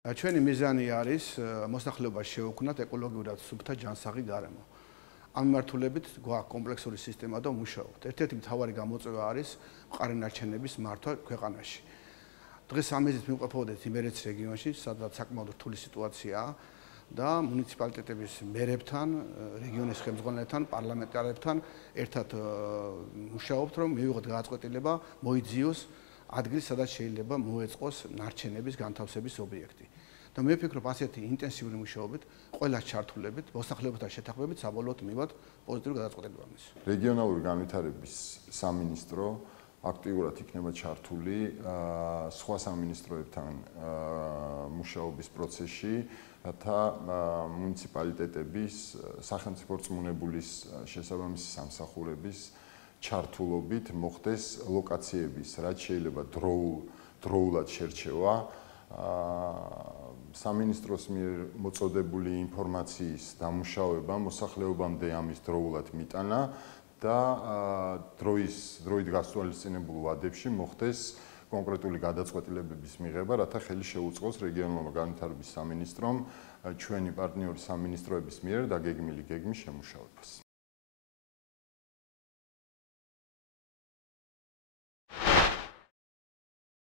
ჩვენი მიზანი არის მოსახლეობას შევუქმნათ ეკოლოგიურად სუფთა ჯანსაღი გარემო. ამ მიმართულებით გვაქვს კომპლექსური სისტემა და ვმუშაობთ. ერთ-ერთი მთავარი გამოწვევა არის მყარი ნარჩენების მართვა ქვეყანაში. დღეს ამაზით მივყოფავდეთ იმერეთის რეგიონში, სადაც საკმაოდ რთული სიტუაციაა და მუნიციპალიტეტების მერებთან, რეგიონის ხელმძღვანელთან, პარლამენტარებთან ერთად მუშაობთ, რომ მივიღოთ გადაწყვეტილება, მოიძიოს ადგილი, სადაც შეიძლება მოეწყოს ნარჩენების განთავსების ობიექტი. და მე ვფიქრობ, ასეთი ინტენსიური მუშაობით, ყველას ჩართულებით, მოსახლეობასთან შეთანხმებით საბოლოოდ მივიღოთ პოზიტიური გადაწყვეტილება ამის. რეგიონალური განვითარების სამინისტრო აქტიურად იქნება ჩართული სხვა სამინისტროებთან მუშაობის პროცესში, რათა მუნიციპალიტეტების სახელმწიფო რწმუნებულის შესაბამისი სამსახურების ჩართულობით მოხდეს ლოკაციების, რაც შეიძლება დროულად შერჩევა სამინისტროს მიერ მოწოდებული ინფორმაციის დამუშავება მოსახლეობამდე ამის დროულად მიტანა და დროით გასწვალისწინებულ ვადებში მოხდეს კონკრეტული გადაწყვეტილებების მიღება, რათა ხელი შეუწყოს რეგიონალური განვითარების სამინისტრომ ჩვენი პარტნიორი სამინისტროების მიერ დაგეგმილი გეგმის შემუშავებას.